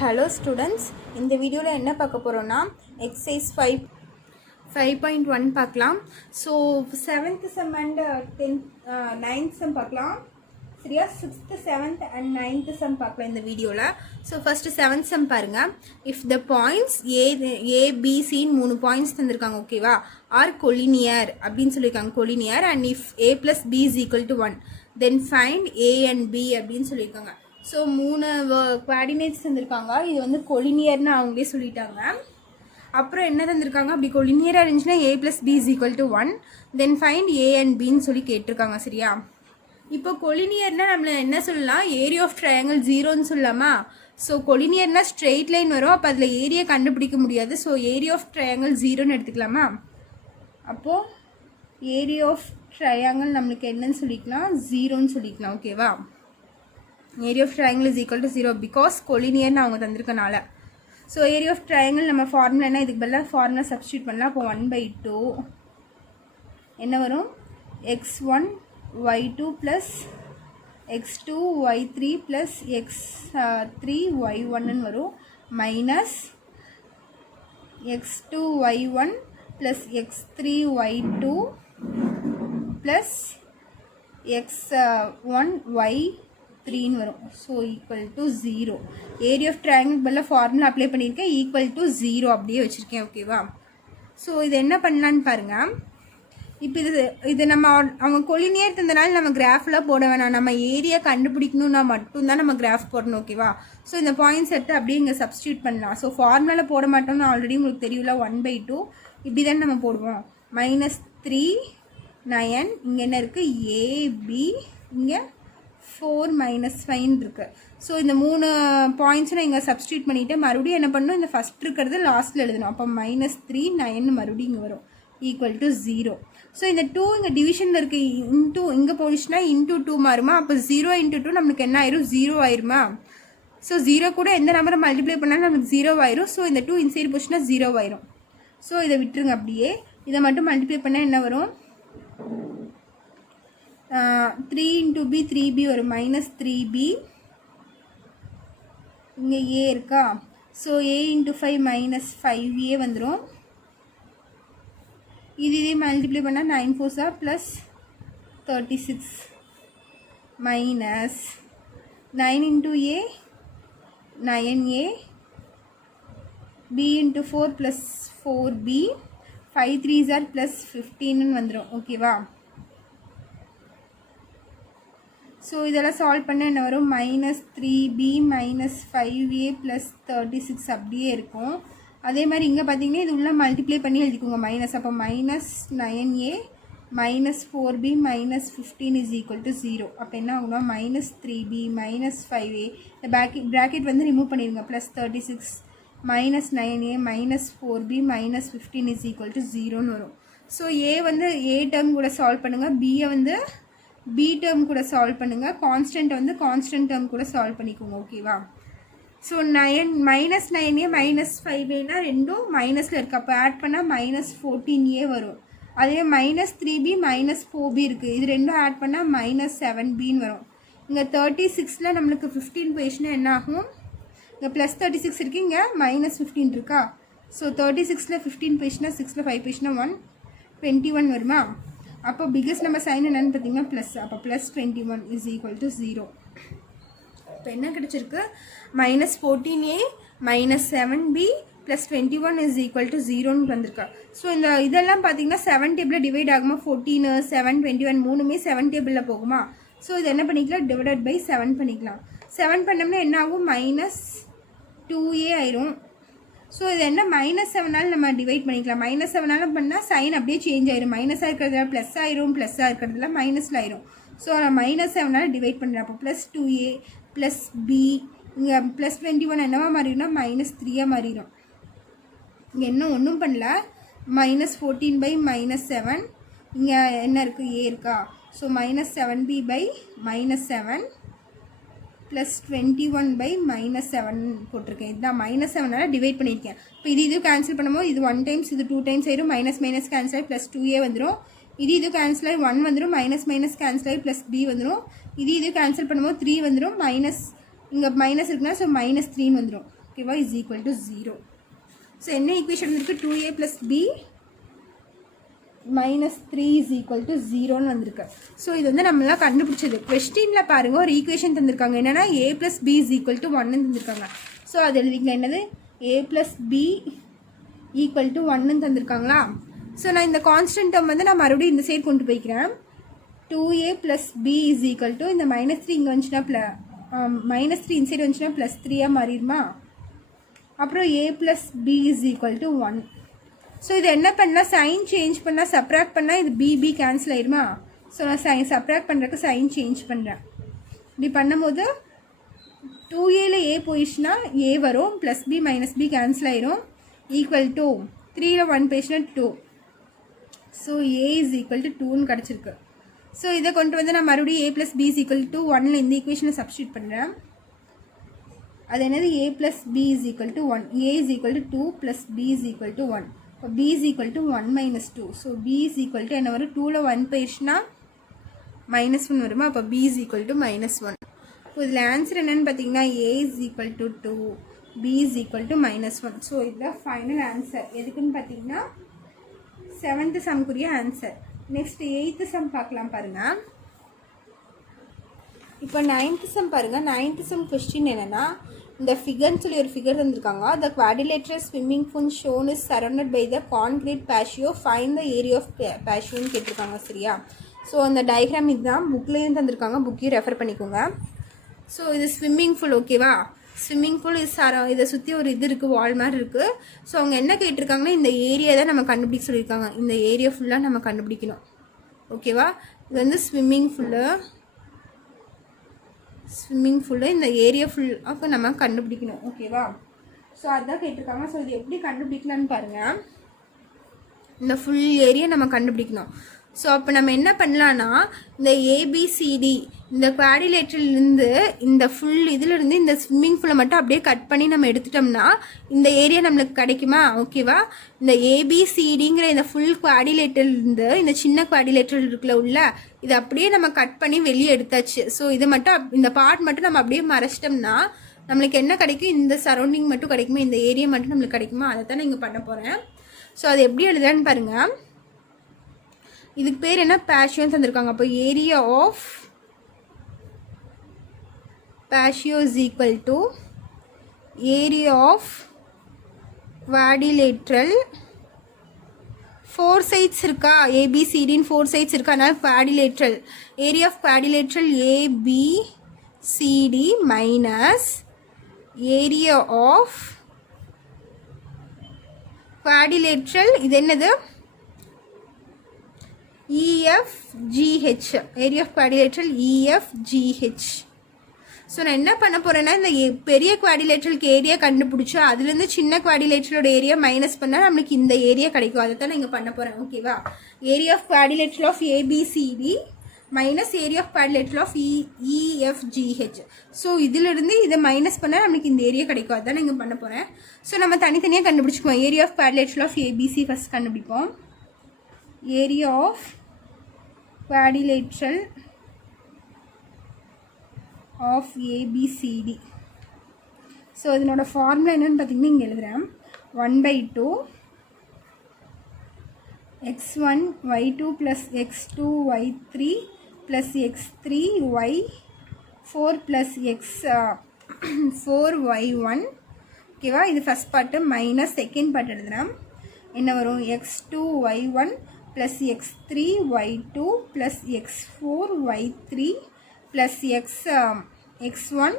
Hello students, இந்த வீடியோவில் என்ன பார்க்க போகிறோன்னா எக்ஸசைஸ் 5.1 பார்க்கலாம். So 7th sem and 9th sem பார்க்கலாம். சரியா 6th 7th and 9th sem பார்க்கலாம் இந்த வீடியோவில். ஸோ ஃபஸ்ட்டு 7th sem பாருங்கள். இஃப் த பாயிண்ட்ஸ் ஏபிசின்னு 3 பாயிண்ட்ஸ் தந்திருக்காங்க, ஓகேவா, ஆர் கொலினியர் அப்படின்னு சொல்லியிருக்காங்க, collinear, and if a plus b is equal to 1 then find a and b அப்படின்னு சொல்லியிருக்காங்க. ஸோ 3 குவாடினேட்ஸ் தந்திருக்காங்க. இது வந்து கொலினியர்னு அவங்களே சொல்லிட்டாங்க. அப்புறம் என்ன தந்திருக்காங்க, அப்படி கொலினியராக இருந்துச்சுன்னா a plus b is equal to 1 then find a and bன்னு சொல்லி கேட்டிருக்காங்க. சரியா, இப்போ கொலினியர்னால் நம்மள என்ன சொல்லலாம், ஏரியா ஆஃப் ட்ரையாங்கிள் 0ன்னு சொல்லலாமா. ஸோ கொலினியர்னால் ஸ்ட்ரெயிட் லைன் வரும், அப்போ அதில் ஏரியா கண்டுபிடிக்க முடியாது. ஸோ ஏரியா ஆஃப் ட்ரையாங்கிள் 0ன்னு எடுத்துக்கலாமா. அப்போது ஏரியா ஆஃப் ட்ரையாங்கிள் நம்மளுக்கு என்னன்னு சொல்லிக்கலாம், 0ன்னு சொல்லிக்கலாம். ஓகேவா, area of triangle is equal to 0 because கொலினியர்னு அவங்க தந்திருக்கனால. ஸோ ஏரியா ஆஃப் ட்ரையாங்கிள் நம்ம ஃபார்முலா என்ன, இதுக்கு பதிலாக ஃபார்முலா சப்ஸ்டியூட் பண்ணலாம். அப்போ 1/2 என்ன வரும், x1 y2 plus x2 y3 plus x3 y1ன்னு வரும், minus x2 y1 plus x3 y2 plus x1 y3ன்னு வரும். So equal to 0. Area of triangle பதிலாக ஃபார்முலா அப்ளை பண்ணியிருக்கேன், ஈக்குவல் டு 0 அப்படியே வச்சுருக்கேன். ஓகேவா, ஸோ இது என்ன பண்ணலான்னு பாருங்கள். இப்போ இது நம்ம அவங்க கொலினியர் தந்தனால நம்ம கிராஃபில் போட வேணாம், நம்ம ஏரியா கண்டுபிடிக்கணும்னா மட்டும்தான் நம்ம கிராஃப் போடணும். ஓகேவா, ஸோ இந்த பாயிண்ட்ஸ் எடுத்து அப்படியே இங்கே சப்ஸ்டியூட் பண்ணலாம். ஸோ ஃபார்முலாவில் போட மாட்டோம்னு ஆல்ரெடி உங்களுக்கு தெரியல, 1/2 இப்படி தான் நம்ம போடுவோம். -3 9, இங்கே என்ன இருக்குது, ஏபி, இங்கே 4 -5 இருக்குது. ஸோ இந்த 3 பாயிண்ட்ஸும் நான் இங்கே சப்ஸ்டியூட் பண்ணிவிட்டு மறுபடியும் என்ன பண்ணணும், இந்த ஃபஸ்ட் இருக்கிறது லாஸ்ட்டில் எழுதணும். அப்போ -3 9 மறுபடியும் இங்கே வரும், ஈக்குவல் டு 0. ஸோ இந்த 2 இங்கே டிவிஷனில் இருக்குது, இன்டூ இங்கே போயிடுச்சுன்னா இன்டூ 2 மாறுமா. அப்போ 0 × 2 நம்மளுக்கு என்ன ஆயிரும், 0 ஆயிருமா. ஸோ 0 கூட எந்த நம்பரை மல்டிப்ளை பண்ணாலும் நம்மளுக்கு 0 ஆயிரும். ஸோ இந்த 2 இன்சைடு போச்சுன்னா 0 ஆயிரும். ஸோ இதை விட்டுருங்க அப்படியே, இதை மட்டும் மல்டிப்ளை பண்ணால் என்ன வரும், 3 × b 3b வரும், -3b, இங்கே a இருக்கா. ஸோ a × 5 -5a வந்துடும். இதே மல்டிப்ளை பண்ணால் 9 4 plus 36 minus 9 × a 9a, b × 4 plus 4b, 5 3s plus 15ன்னு வந்துடும். ஓகேவா, ஸோ இதெல்லாம் சால்வ் பண்ண என்ன வரும், -3b -5a ப்ளஸ் 36 அப்படியே இருக்கும். அதே மாதிரி இங்கே பார்த்தீங்கன்னா இது உள்ள மல்டிப்ளை பண்ணி எழுதிக்கோங்க மைனஸ். அப்போ -9a -4b -15 is equal to 0. அப்போ என்ன ஆகும்னா -3b -5a, இந்த ப்ராக்கெட் வந்து ரிமூவ் பண்ணிடுங்க, plus 36 -9a -4b -15 is equal to 0ன்னு வரும். ஸோ ஏ வந்து ஏ டேர்ம் கூட சால்வ் பண்ணுங்கள், பியை வந்து பி டேர்ம் கூட சால்வ் பண்ணுங்கள், கான்ஸ்டன்ட்டை வந்து கான்ஸ்டன்ட் டேர்ம் கூட சால்வ் பண்ணிக்கோங்க. ஓகேவா, ஸோ -9a -5a ரெண்டும் மைனஸில் இருக்குது, அப்போ ஆட் பண்ணால் -14a வரும். அதே -3b -4b இருக்குது, இது ரெண்டும் ஆட் பண்ணால் -7bன்னு வரும். இங்கே 36ல் நம்மளுக்கு 15 போயிடுச்சுன்னா என்ன ஆகும், இங்கே ப்ளஸ் 36 இருக்குது, இங்கே -15 இருக்கா. ஸோ 36ல் 15 போயிடுச்சுன்னா 6ல் 5 போயிடுச்சுன்னா 21 வருமா. அப்போ பிகஸ்ட் நம்ம சைன் என்னன்னு பார்த்தீங்கன்னா ப்ளஸ். அப்போ +21 இஸ் ஈக்குவல் டு 0. இப்போ என்ன கிடச்சிருக்கு, -14a -7b +21 is equal to 0ன்னு வந்திருக்கா. ஸோ இந்த இதெல்லாம் பார்த்தீங்கன்னா 7 டேபிளில் டிவைட் ஆகுமா, 14 7 21 மூணுமே 7 டேபிளில் போகுமா. ஸோ இது என்ன பண்ணிக்கலாம், டிவைடட் பை 7 பண்ணிக்கலாம். 7 பண்ணோம்னா என்ன ஆகும், -2a ஆயிரும். ஸோ இது என்ன -7ஆல் நம்ம டிவைட் பண்ணிக்கலாம். -7ஆல் பண்ணால் சைன் அப்படியே சேஞ்ச் ஆயிரும், மைனஸாக இருக்கிறதுல ப்ளஸ் ஆயிரும், ப்ளஸ்ஸாக இருக்கிறதுல மைனஸில் ஆயிரும். ஸோ நான் -7ஆல் டிவைட் பண்ணுறேன். அப்போ +2a ப்ளஸ் b, இங்கே +21 என்னவா மாறிடும்னா -3ஆக மாறிடும். இங்கே இன்னும் ஒன்றும் பண்ணல, -14/-7, இங்கே என்ன இருக்குது, a இருக்கா. ஸோ -7b -7 ப்ளஸ் 21/-7 போட்டிருக்கேன். இதுதான் -7ஆல் டிவைட் பண்ணியிருக்கேன். இப்போ இது கேன்சல் பண்ணும்போது இது 1 டைம்ஸ் இது 2 டைம்ஸ் ஆயிரும், மைனஸ் கேன்சல் ஆகி +2a வந்துடும். இது கேன்சல் ஆகி 1 வந்துடும், மைனஸ் கேன்சல் ஆகி +b வந்துடும். இது கேன்சல் பண்ணும்போது 3 வந்துடும், மைனஸ் இங்கே மைனஸ் இருக்குன்னா ஸோ -3ன்னு வந்துடும். ஓகேவா, இஸ் ஈக்குவல் டு 0. ஸோ என்ன ஈக்குவேஷன் இருக்குது, 2a + b -3 is equal to 0ன்னு வந்திருக்கு. ஸோ இது வந்து நம்மளாம் கண்டுபிடிச்சது. கொஸ்டினில் பாருங்கள் ஒரு ஈக்குவேஷன் தந்திருக்காங்க, என்னென்னா a + b is equal to 1ன்னு தந்திருக்காங்க. ஸோ அது எழுதிக்கலாம், என்னது a + b ஈக்குவல் டு 1ன்னு தந்திருக்காங்களா. ஸோ நான் இந்த கான்ஸ்டன்ட் டேர்ம் வந்து நான் மறுபடியும் இந்த சைடு கொண்டு போய்க்கிறேன். 2a + b is equal to இந்த -3 இங்கே வந்துச்சுன்னா -3 இன்சைடு வந்துச்சுன்னா +3 மாறிடுமா. அப்புறம் a + b is equal to 1. So இது என்ன பண்ணலாம், சைன் சேஞ்ச் பண்ணால் சப்ராக்ட் பண்ணால் இது b கேன்சல் ஆயிடுமா. ஸோ நான் சப்ராக்ட் பண்ணுறதுக்கு சைன் சேஞ்ச் பண்ணுறேன். இப்படி பண்ணும்போது 2aல a போயிடுச்சுன்னா a வரும், +b -b கேன்சல் ஆயிரும், ஈக்குவல் டு 3ல் 1 போயிடுச்சுன்னா 2. So a is equal to 2ன்னு கிடச்சிருக்கு. ஸோ இதை கொண்டு வந்து நான் மறுபடியும் a + b is equal to 1ல் இந்த ஈக்குவேஷனை சப்ஸ்டியூட் பண்ணுறேன். அது என்னது, a + b is equal to 1, a is equal to 2 + b is equal to 1. இப்போ b is equal to 1 - 2. So b is equal to என்ன வரும், 2ல் 1 போயிடுச்சுன்னா -1 வருமா. அப்போ b இஸ் ஈக்குவல் டு -1. இப்போ இதில் ஆன்சர் என்னென்னு பார்த்தீங்கன்னா a is equal to 2, b is equal to -1. So இதுதான் ஃபைனல் ஆன்சர். எதுக்குன்னு பார்த்தீங்கன்னா 7th சம்க்குரிய answer. Next 8th some பார்க்கலாம் பாருங்கள். இப்போ 9th சம் பாருங்கள். 9th சம் கொஸ்டின் என்னென்னா, இந்த ஃபிகர்னு சொல்லி ஒரு ஃபிகர் தந்திருக்காங்க. The quadrilateral swimming pool shown is surrounded by the concrete patio, find the area of பேஷியோன்னு கேட்டிருக்காங்க. சரியா. ஸோ அந்த டயக்ராம் இதுதான், புக்லேயும் தந்திருக்காங்க, புக்கையும் ரெஃபர் பண்ணிக்கோங்க. ஸோ இது ஸ்விம்மிங் பூல். ஓகேவா, ஸ்விம்மிங் பூல் இதை சுற்றி ஒரு இது இருக்குது, வால் மாதிரி இருக்குது. ஸோ அவங்க என்ன கேட்டிருக்காங்கன்னா, இந்த ஏரியா தான் நம்ம கண்டுபிடிக்க சொல்லியிருக்காங்க. இந்த ஏரியா ஃபுல்லாக நம்ம கண்டுபிடிக்கணும். ஓகேவா, இது வந்து ஸ்விம்மிங் ஃபுல்லு இந்த ஏரியா ஃபுல்லாக நம்ம கண்டுபிடிக்கணும். ஓகேவா, ஸோ அதுதான் கேட்டிருக்காங்க. ஸோ இது எப்படி கண்டுபிடிக்கலான்னு பாருங்கள். இந்த ஃபுல் ஏரியா நம்ம கண்டுபிடிக்கணும். ஸோ அப்போ நம்ம என்ன பண்ணலான்னா, இந்த ஏபிசிடி இந்த குவாடிலேட்டர்லேருந்து இந்த ஃபுல் இதிலிருந்து இந்த ஸ்விம்மிங் பூலை மட்டும் அப்படியே கட் பண்ணி நம்ம எடுத்துட்டோம்னா இந்த ஏரியா நம்மளுக்கு கிடைக்குமா. ஓகேவா, இந்த ஏபிசிடிங்கிற இந்த ஃபுல் குவாடிலேட்டர்லேருந்து இந்த சின்ன குவாடிலேட்டர் இருக்குல்ல உள்ள, இதை அப்படியே நம்ம கட் பண்ணி வெளியே எடுத்தாச்சு. ஸோ இது மட்டும் இந்த பார்ட் மட்டும் நம்ம அப்படியே மறைச்சிட்டோம்னா நம்மளுக்கு என்ன கிடைக்கும், இந்த சரௌண்டிங் மட்டும் கிடைக்குமா, இந்த ஏரியா மட்டும் நம்மளுக்கு கிடைக்குமா. அதை தான் நான் இங்கே பண்ண போகிறேன். ஸோ அது எப்படி எழுதுறான்னு பாருங்கள். இதுக்கு பேர் என்ன, பேஷியோன்னு தந்திருக்காங்க. அப்போ area of patio is equal to area of quadrilateral. 4 sides இருக்கா, ஏபிசிடின்னு 4 சைட்ஸ் இருக்கா, அதனால் quadrilateral area of quadrilateral ABCD minus area of quadrilateral, இது என்னது, EFGH, area of quadrilateral EFGH. So நான் என்ன பண்ண போகிறேன்னா, இந்த பெரிய குவாடிலேட்டரலுக்கு ஏரியா கண்டுபிடிச்சா அதுலேருந்து சின்ன குவாடிலேட்டரோட ஏரியா மைனஸ் பண்ணால் நம்மளுக்கு இந்த ஏரியா கிடைக்கும். அதை தான் நான் இங்கே பண்ண போகிறேன். ஓகேவா, area of quadrilateral of ABCD minus area of quadrilateral of EFGH. So இதிலிருந்து இதை மைனஸ் பண்ணால் நம்மளுக்கு இந்த ஏரியா கிடைக்கும். அதுதான் நான் இங்கே பண்ண போகிறேன். ஸோ நம்ம தனித்தனியாக கண்டுபிடிச்சிக்குவோம். Area of quadrilateral of ABC first கண்டுபிடிப்போம். Area of quadrilateral of ABCD. So இதனோட ஃபார்முலா என்னென்னு பார்த்தீங்கன்னா இங்கே எழுதுகிறேன். 1/2 x1 y2 + x2 y3 + x3 y4 + x4 y1. ஓகேவா, இது first part minus second part எழுதுகிறேன். என்ன வரும், x2 y1 + x3 y2 + x4 y3 + x1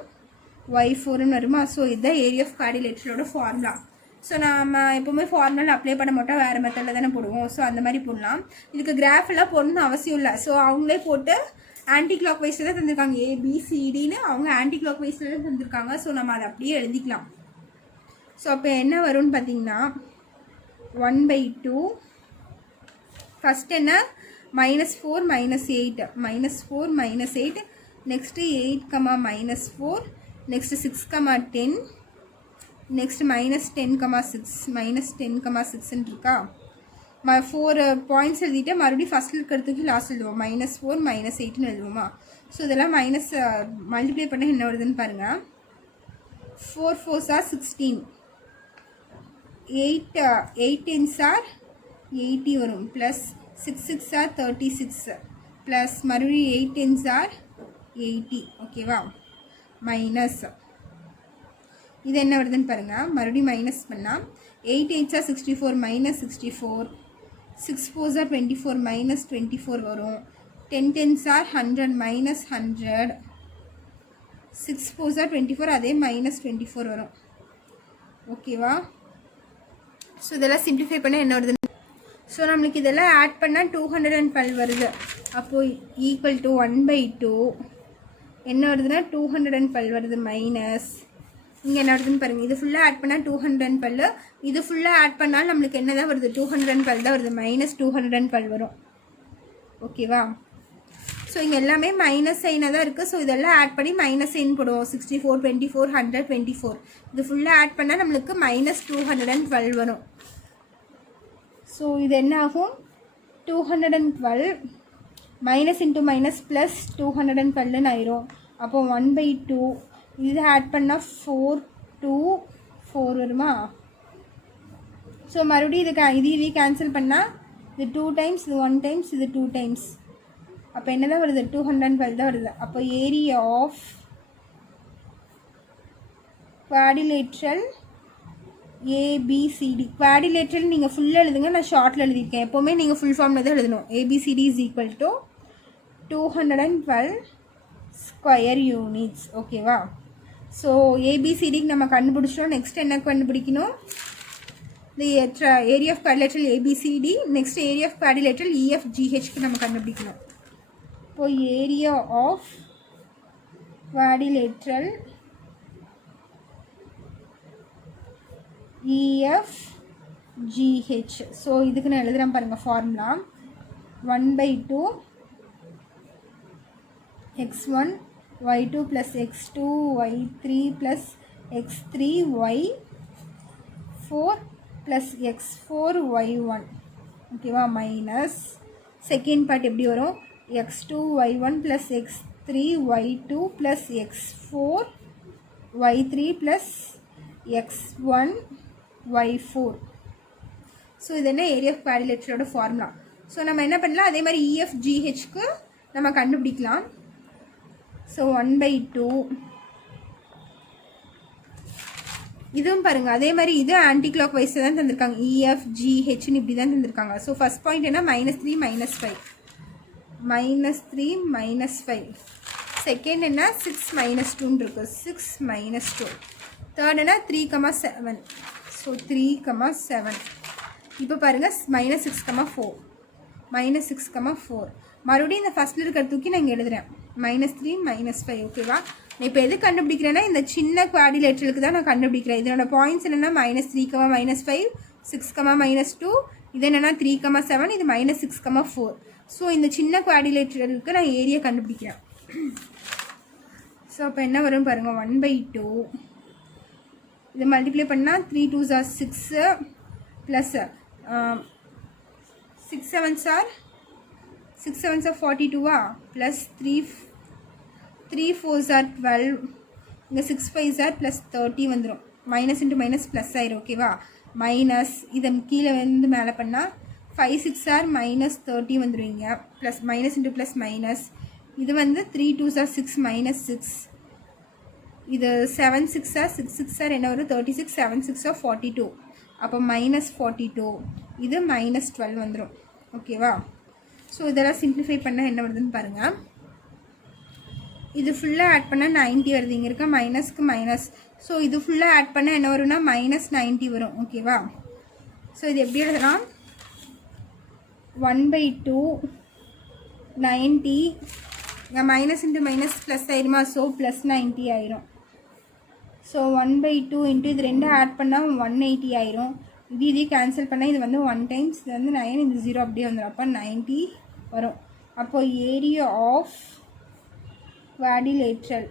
y4ன்னு வருமா. ஸோ இதுதான் ஏரியா ஆஃப் குவாடிலேட்டரோட ஃபார்முலா. ஸோ நம்ம எப்போவுமே ஃபார்முலா அப்ளை பண்ண மாட்டோம், வேறு மெத்தடில் தானே போடுவோம். ஸோ அந்த மாதிரி போடலாம். இதுக்கு கிராஃப் எல்லாம் போடணும்னு அவசியம் இல்லை. ஸோ அவங்களே போட்டு ஆன்டி கிளாக் வைஸில் தான் தந்திருக்காங்க. ஏபிசிடின்னு அவங்க ஆன்டி கிளாக் வைஸில் தான் தந்திருக்காங்க. ஸோ நம்ம அதை அப்படியே எழுதிக்கலாம். ஸோ அப்போ என்ன வரும்னு பார்த்தீங்கன்னா 1/2 ஃபஸ்ட் என்ன, -4 -8 -4 -8 நெக்ஸ்ட்டு 8, -4 நெக்ஸ்ட்டு 6, 10 நெக்ஸ்ட்டு -10, -6 -10, இருக்கா. 4 பாயிண்ட்ஸ் எழுதிட்டு மறுபடியும் ஃபஸ்ட்டில் இருக்கிறதுக்கு லாஸ்ட் எழுதுவோம். -4 -8ன்னு எழுதுவோமா. ஸோ இதெல்லாம் மைனஸ் மல்டிப்ளை பண்ண என்ன வருதுன்னு பாருங்கள். 4 4s are 16, 8 10s are 80 வரும், plus 6 6 are 36, plus மறுபடியும் 8 10s are 80. ஓகேவா, மைனஸ் இது என்ன வருதுன்னு பாருங்கள், மறுபடியும் மைனஸ் பண்ணால் 8 8s are 64 minus 64, 6 4s are 24 minus 24 வரும், 10 10s are 100 minus 100, 6 4s are 24 அதே மைனஸ் 24 வரும். ஓகேவா, ஸோ இதெல்லாம் சிம்பிளிஃபை பண்ணால் என்ன வருது, ஸோ நம்மளுக்கு இதெல்லாம் ஆட் பண்ணால் 212 வருது. அப்போது ஈக்குவல் டு 1/2 என்ன வருதுன்னா 212 வருது, மைனஸ் இங்கே என்ன வருதுன்னு பாருங்கள், இது ஃபுல்லாக ஆட் பண்ணால் 212, இது ஃபுல்லாக ஆட் பண்ணால் நம்மளுக்கு என்ன தான் வருது, 212 தான் வருது, மைனஸ் 212 வரும். ஓகேவா, ஸோ இங்கே எல்லாமே மைனஸ் சைனாக தான் இருக்குது. ஸோ இதெல்லாம் ஆட் பண்ணி மைனஸ் சைன் போடுவோம். 64 24 100 24 இது ஃபுல்லாக ஆட் பண்ணால் நம்மளுக்கு மைனஸ் 212 வரும். ஸோ இது என்ன ஆகும், 212 மைனஸ் இன்ட்டு மைனஸ் ப்ளஸ் 212ன்னு ஆயிரும். அப்போ 1/2 இது ஆட் பண்ணால் 4 2 4 வருமா. ஸோ மறுபடியும் இது கேன்சல் பண்ணால் இது 2 டைம்ஸ், இது 1 டைம்ஸ், இது 2 டைம்ஸ். அப்போ என்ன தான் வருது, 212 தான் வருது. அப்போ area of quadrilateral ABCD, quadrilateral நீங்கள் ஃபுல்லாக எழுதுங்க, நான் ஷார்ட்டில் எழுதியிருக்கேன். எப்போவுமே நீங்கள் ஃபுல் ஃபார்மில் தான் எழுதணும். ABCD is equal to 212 square units. ஓகேவா, ஸோ ஏபிசிடிக்கு நம்ம கண்டுபிடிச்சோம். நெக்ஸ்ட் என்ன கண்டுபிடிக்கணும், the area of quadrilateral ABCD, next area of quadrilateral EFGHக்கு நம்ம கண்டுபிடிக்கணும். இப்போ area of quadrilateral EFGH. So இதுக்கு நான் எழுதுகிறேன் பாருங்கள் formula, 1/2 x1 y2 plus x2 y3 plus x3 y4 plus x4 y1. ஓகேவா, மைனஸ் செகண்ட் பார்ட் எப்படி வரும், x2 y1 plus x3 y2 plus x4 y3 plus x1 y4. So இது என்ன area of குவாடிலேட்ரலோட formula. So நம்ம என்ன பண்ணலாம், அதே மாதிரி EFGHக்கு நம்ம கண்டுபிடிக்கலாம். ஸோ 1/2 இதுவும் பாருங்கள் அதே மாதிரி இது ஆன்டி கிளாக் வைஸ் தான் தந்திருக்காங்க. EFGHன்னு இப்படி தான் தந்திருக்காங்க. ஸோ ஃபஸ்ட் பாயிண்ட் என்ன, -3 -5 -3 -5. செகண்ட் என்ன 6 -2 இருக்கு, 6 -2. தேர்ட் என்ன 3,7. ஸோ 3,7. இப்போ பாருங்கள் -6,4 -6,4. மறுபடியும் இந்த ஃபஸ்ட்டில் இருக்கிற தூக்கி நான் இங்கே எழுதுகிறேன், -3 -5. ஓகேவா, நான் இப்போ எது கண்டுபிடிக்கிறேன்னா இந்த சின்ன குவாடிலேட்ரலுக்கு தான் நான் கண்டுபிடிக்கிறேன். இதனோட பாயிண்ட்ஸ் என்னென்னா -3, -5, 6, -2, இது என்னென்னா 3,7, இது -6,4. ஸோ இந்த சின்ன குவாடிலேட்ரலுக்கு நான் ஏரியா கண்டுபிடிக்கிறேன். ஸோ அப்போ என்ன வரும் பாருங்கள், 1/2 இது மல்டிப்ளை பண்ணால் 3 2s are 6 plus 6 7s are 42 plus 3 4s are 12, இங்கே 6 5s are ப்ளஸ் 30 வந்துடும். மைனஸ் இன்ட்டு மைனஸ் ப்ளஸ் ஆயிரும். ஓகேவா, மைனஸ் இதை கீழே வந்து மேலே பண்ணால் 5 6 are -30 வந்துடுவீங்க. Plus minus into plus minus, இது வந்து 3 2s are 6 -6, இது 7 6 are 6 6 are என்ன வரும் 36, 7 6 are 42. அப்போ -42, இது -12 வந்துடும். ஓகேவா, ஸோ இதெல்லாம் சிம்பிளிஃபை பண்ணால் என்ன வருதுன்னு பாருங்கள். இது ஃபுல்லாக ஆட் பண்ணால் 90 வருது, இங்கே இருக்க மைனஸ்க்கு மைனஸ். ஸோ இது ஃபுல்லாக ஆட் பண்ணால் என்ன வரும்னா -90 வரும். ஓகேவா, ஸோ இது எப்படி எழுதலாம், 1/2 90, மைனஸ் இன்ட்டு மைனஸ் ப்ளஸ் ஆயிருமா, ஸோ ப்ளஸ் 90 ஆயிரும். ஸோ 1/2 இன்ட்டு இது ரெண்டு ஆட் பண்ணால் 180 ஆயிரும். இது கேன்சல் பண்ணால் இது வந்து 1 டைம்ஸ், இது வந்து 9, இது 0 அப்படியே வந்துடும். அப்போ 90 வரும். அப்போது area of quadrilateral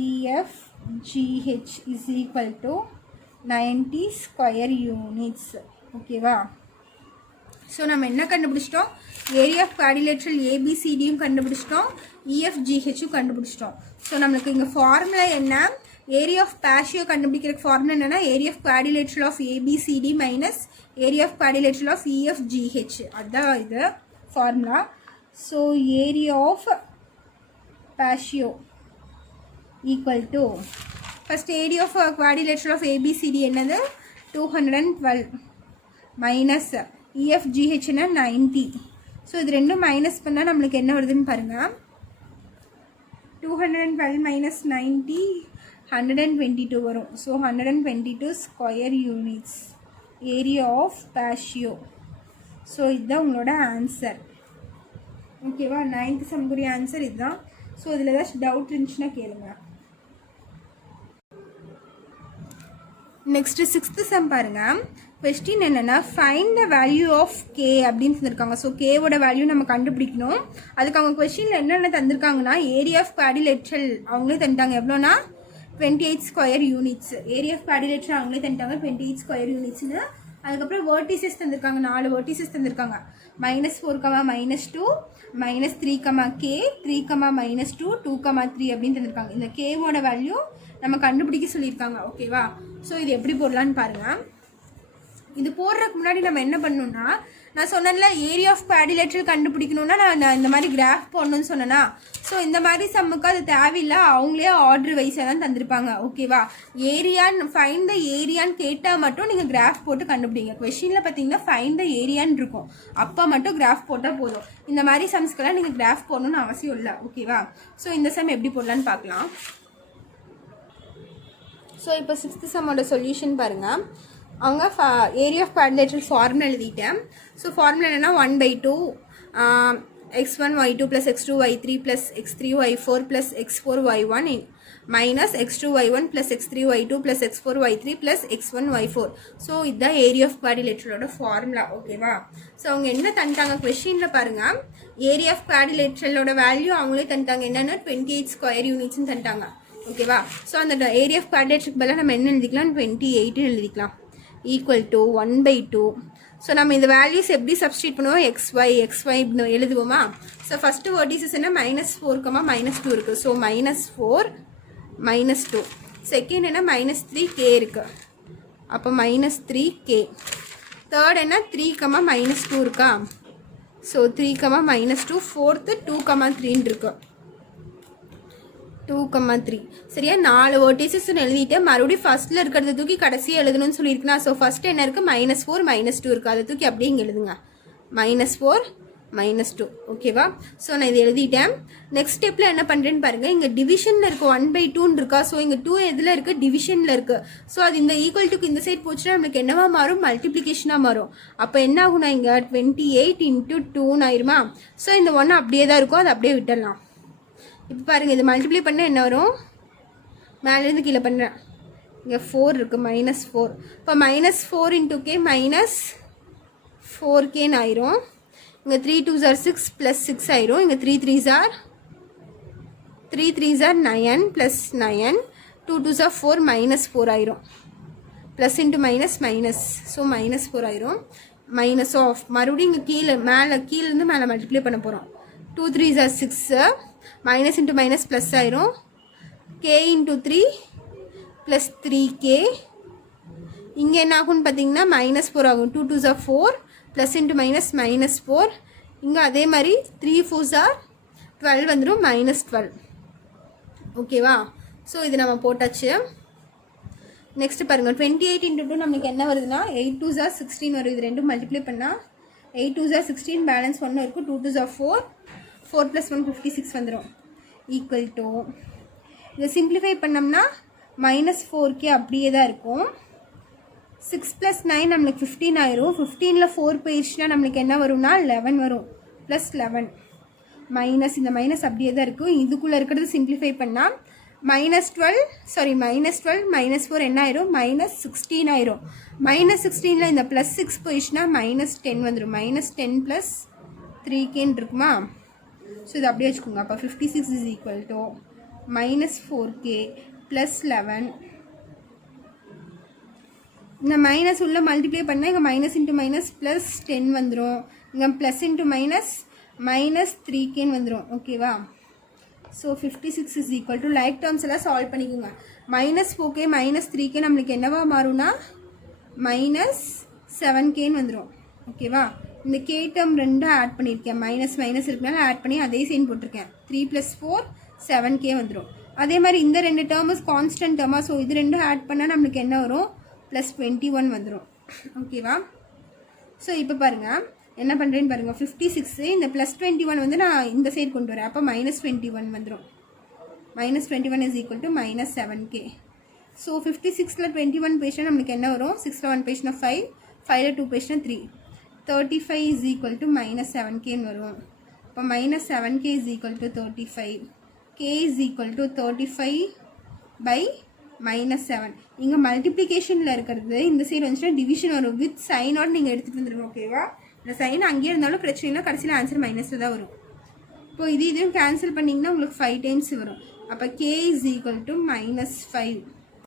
EFGH is equal to 90 square units. ஓகேவா, ஸோ நம்ம என்ன கண்டுபிடிச்சிட்டோம், ஏரியா ஆஃப் குவாடிலேட்ரல் ஏபிசிடியும் கண்டுபிடிச்சிட்டோம், இஎஃப்ஜிஹெச்சும் கண்டுபிடிச்சிட்டோம். ஸோ நம்மளுக்கு இங்கே ஃபார்முலா என்ன, ஏரியா ஆஃப் பேஷியோ கண்டுபிடிக்கிற ஃபார்முலா என்னென்னா area of quadrilateral of ABCD minus area of quadrilateral of EFGH, அதுதான் இது formula. So area of patio equal to first area of quadrilateral of ABCD என்னது 212 மைனஸ் இஎஃப்ஜிஹெச்னா 90. ஸோ இது ரெண்டும் minus பண்ணால் நம்மளுக்கு என்ன வருதுன்னு பாருங்கள், 212 மைனஸ் 90 122 வரும். So 122 square units area of patio. So இதுதான் உங்களோட ஆன்சர். ஓகேவா, 9th சம்குரிய ஆன்சர் இதுதான். ஸோ இதில் ஏதாச்சும் டவுட் இருந்துச்சுன்னா கேளுங்க. நெக்ஸ்ட்டு 6th சம் பாருங்கள். கொஸ்டின் என்னென்னா find the value of K அப்படின்னு தந்திருக்காங்க. ஸோ கேவோட வேல்யூ நம்ம கண்டுபிடிக்கணும். அதுக்கு அவங்க கொஸ்டினில் என்னென்ன தந்திருக்காங்கன்னா ஏரியா ஆஃப் குவாடிலேட்ரல் அவங்களே தந்துட்டாங்க, எவ்வளோனா 28 square units. Area of quadrilateral அவங்களே தந்துட்டாங்க 28 ஸ்கொயர் யூனிட்ஸ்னு. அதுக்கப்புறம் வேர்டிசஸ் தந்திருக்காங்க, 4 வேர்டிசஸ் தந்திருக்காங்க, -4, -2, -3, கே 3, -2, 2, 3 அப்படின்னு தந்திருக்காங்க. இந்த கேவோட வேல்யூ நம்ம கண்டுபிடிக்க சொல்லியிருக்காங்க. ஓகேவா, ஸோ இது எப்படி போடலான்னு பாருங்கள். இது போடுறதுக்கு முன்னாடி நம்ம என்ன பண்ணணும்னா, நான் சொன்னேன்ல ஏரியா ஆஃப் குவாடிலேட்ரல் கண்டுபிடிக்கணும்னா நான் இந்த மாதிரி கிராஃப் போடணும்னு சொன்னேன்னா, ஸோ இந்த மாதிரி சம்முக்கு அது தேவையில்லை, அவங்களே ஆர்டர் வைஸாக தான் தந்திருப்பாங்க. ஓகேவா, ஏரியான்னு ஃபைண்ட் த ஏரியான்னு கேட்டால் மட்டும் நீங்கள் கிராஃப் போட்டு கண்டுபிடிங்க. கொஷினில் பார்த்தீங்கன்னா ஃபைண்ட் த ஏரியான்னு இருக்கும், அப்போ மட்டும் கிராஃப் போட்டால் போதும். இந்த மாதிரி சம்ஸ்க்கெல்லாம் நீங்கள் கிராஃப் போடணும்னு அவசியம் இல்லை. ஓகேவா, ஸோ இந்த சம் எப்படி போடலான்னு பார்க்கலாம். ஸோ இப்போ 6th சம்மோட சொல்யூஷன் பாருங்கள். அவங்க ஏரியா ஆஃப் குவாடிலேட்ரல் ஃபார்முலா எழுதிட்டேன். ஸோ ஃபார்முலா என்னென்னா 1/2 x1 y2 + x2 y3 + x3 y4 + x4 y1 minus x2 y1 + x3 y2 + x4 y3 + x1 y4. So இதுதான் ஏரியா ஆஃப் குவாடிலேட்ரலோட ஃபார்முலா. ஓகேவா, ஸோ அவங்க என்ன தந்துட்டாங்க கொஸ்டினில் பாருங்கள், ஏரியா ஆஃப் குவாடிலேட்ரலோட வேல்யூ அவங்களே தந்துட்டாங்க, என்னென்னா 28 ஸ்கொயர் யூனிட்ஸ்னு தந்துட்டாங்க. ஓகேவா, ஸோ அந்த ஏரியா ஆஃப் குவாடிலேட்ரலுக்கு பதிலாக நம்ம என்ன எழுதிக்கலாம், 28 எழுதிக்கலாம், ஈக்குவல் டு 1/2. ஸோ நம்ம இந்த வேல்யூஸ் எப்படி சப்ஸ்டியூட் பண்ணுவோம், xy எழுதுவோமா. ஸோ ஃபஸ்ட்டு வேர்டிசஸ் என்ன -4, -2 இருக்குது. ஸோ -4 -2. செகண்ட் என்ன -3k இருக்குது, அப்போ -3k. தேர்ட் என்ன 3, -2 இருக்கா. ஸோ 3, -2. ஃபோர்த்து 2, 3 இருக்கு, 2, 3. சரியா, 4 வேர்டிசஸ்ன்னு எழுதிட்டு மறுபடியும் ஃபஸ்ட்டில் இருக்கிறத தூக்கி கடைசியாக எழுதணும்னு சொல்லியிருக்குண்ணா. ஸோ ஃபஸ்ட்டு என்ன இருக்குது, -4 -2 இருக்குது, அதை தூக்கி அப்படியே இங்கே எழுதுங்க, -4 -2. ஓகேவா, ஸோ நான் இது எழுதிட்டேன். நெக்ஸ்ட் ஸ்டெப்பில் என்ன பண்ணுறேன்னு பாருங்கள், இங்கே டிவிஷனில் இருக்குது 1/2 இருக்கா. ஸோ இங்கே 2 எதில் இருக்குது, டிவிஷனில் இருக்குது. ஸோ அது இந்த ஈக்குவல் டுக்கு இந்த சைட் போச்சுன்னா நம்மளுக்கு என்னவா மாறும், மல்டிப்ளிகேஷனாக மாறும். அப்போ என்ன ஆகுனா இங்கே 28 × 2 ஆயிருமா. ஸோ இந்த 1 அப்படியே தான் இருக்கும், அதை அப்படியே விட்டுடலாம். இப்போ பாருங்கள், இது மல்டிப்ளை பண்ணால் என்ன வரும், மேலேருந்து கீழே பண்ணுறேன், இங்கே 4 இருக்குது, -4. இப்போ -4 × k -4kன்னு ஆயிரும். இங்கே 3 2s are 6 + 6 ஆயிரும். இங்கே 3 3s are 9 + 9, 2 2s are 4 -4 ஆயிரும். ப்ளஸ் இன்ட்டு மைனஸ், ஸோ -4 ஆயிரும். மைனஸ் ஆஃப் மறுபடியும் இங்கே கீழேருந்து மேலே மல்டிப்ளை பண்ண போகிறோம். 2 3s are 6, minus into minus plus ஆயிரும். k × 3 + 3k. இங்கே என்ன ஆகும்னு பார்த்தீங்கன்னா -4 ஆகும். 2 2s are 4, ப்ளஸ் இன்ட்டு -4. இங்கே அதே மாதிரி 3 4s are 12 வந்துடும், -12. ஓகேவா, ஸோ இது நம்ம போட்டாச்சு. நெக்ஸ்ட்டு பாருங்கள், 28 × 2 நம்மளுக்கு என்ன வருதுன்னா 8 2s are 16 வரும். இது ரெண்டும் மல்டிப்ளை பண்ணால் 8 2s are 16, பேலன்ஸ் 1 இருக்கும். 2 2s are 4 + 1 56 வந்துடும், ஈக்குவல் டு இதை சிம்பிளிஃபை பண்ணோம்னா -4k அப்படியே தான் இருக்கும். 6 + 9 நம்மளுக்கு 15 ஆயிரும். 15ல் 4 போயிடுச்சுன்னா நம்மளுக்கு என்ன வரும்னா 11 வரும், +11 மைனஸ், இந்த மைனஸ் அப்படியே தான் இருக்கும். இதுக்குள்ளே இருக்கிறது சிம்பிளிஃபை பண்ணால் -12 -4 என்ன ஆயிரும், -16 ஆயிரும். -16ல் இந்த +6 போயிடுச்சுன்னா -10 வந்துடும், -10 + 3kன்னு இருக்குமா. ஸோ இது அப்படியே வச்சுக்கோங்க. அப்போ 56 is equal to -4k + 11. இந்த மைனஸ் உள்ள மல்டிப்ளை பண்ணால் இங்கே மைனஸ் இன்ட்டு மைனஸ் ப்ளஸ் 10 வந்துடும். இங்கே ப்ளஸ் இன்ட்டு மைனஸ் மைனஸ் 3Kன்னு வந்துடும். ஓகேவா? So 56 is equal to like terms எல்லாம் சால்வ் பண்ணிக்கோங்க. மைனஸ் 4K மைனஸ் 3K நம்மளுக்கு என்னவா மாறும்னா மைனஸ் 7Kன்னு வந்துடும். ஓகேவா? இந்த K டேர்ம் ரெண்டும் ஆட் பண்ணியிருக்கேன். மைனஸ் மைனஸ் இருக்கனால ஆட் பண்ணி அதே சைன் போட்டிருக்கேன். 3 + 4 7K வந்துடும். அதே மாதிரி இந்த ரெண்டு டேர்மஸ் கான்ஸ்டன்ட் டேர்மா. ஸோ இது ரெண்டும் ஆட் பண்ணால் நம்மளுக்கு என்ன வரும்? ப்ளஸ் 21 வந்துடும். ஓகேவா? ஸோ இப்போ பாருங்கள் என்ன பண்ணுறேன்னு பாருங்கள். 56 இந்த ப்ளஸ் 21 வந்து நான் இந்த சைடு கொண்டு வரேன். அப்போ மைனஸ் 21 வந்துடும். Minus 21 is equal to minus 7K. So 56ல் 21 பேசினா நம்மளுக்கு என்ன வரும்? 6ல் 1 பேசினா 5, 5ல் 2 பேசினா 3, 35 இஸ் ஈக்குவல் டு மைனஸ் 7Kன்னு வரும். இப்போ minus 7K is equal to 35. K is equal to 35 by minus 7. இங்கே மல்டிப்ளிகேஷனில் இருக்கிறது இந்த சைடு வந்துச்சுன்னா டிவிஷன் வரும். வித் சைனோடு நீங்கள் எடுத்துகிட்டு வந்துடுங்க. ஓகேவா? இந்த சைன் அங்கேயே இருந்தாலும் பிரச்சனை இல்லை. கடைசியில் ஆன்சர் மைனஸில் தான் வரும். இப்போ இதையும் கேன்சல் பண்ணிங்கன்னா உங்களுக்கு 5 டைம்ஸ் வரும். அப்போ K is equal to minus 5.